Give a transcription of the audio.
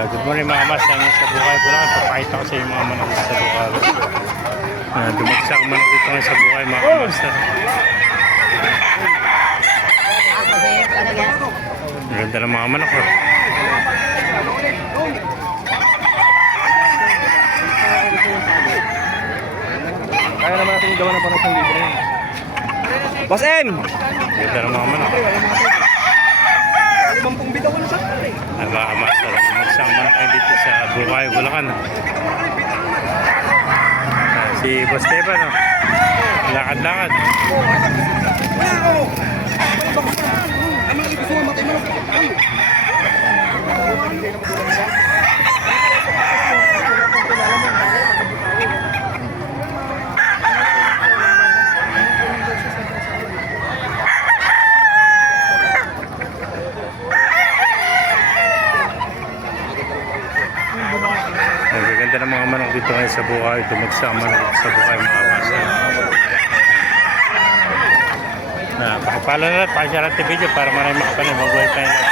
Good morning mga mas, namin sa Bukay Bulacan. Papakita ko sa inyo mga manok sa Bukay. Dumagsak manok dito ngayon sa Bukay mga master. Ang ganda ng mga manok. Kaya naman natin gawa ng panasang libre. Boss M! Ang ganda ng mga manok. 50 bitaw ko na siya. Ay mga master, dumagsak manok kayo dito sa Bukay Bulacan. Si Boss Teban, lakad-lakad. Ang ganda ng mga manok dito ngayon sa Bukay. Dumagsak manok sa Bukay mga master. Pakipala na lang, pakishare natin video para marami makapanood. Mag-work tayo lahat.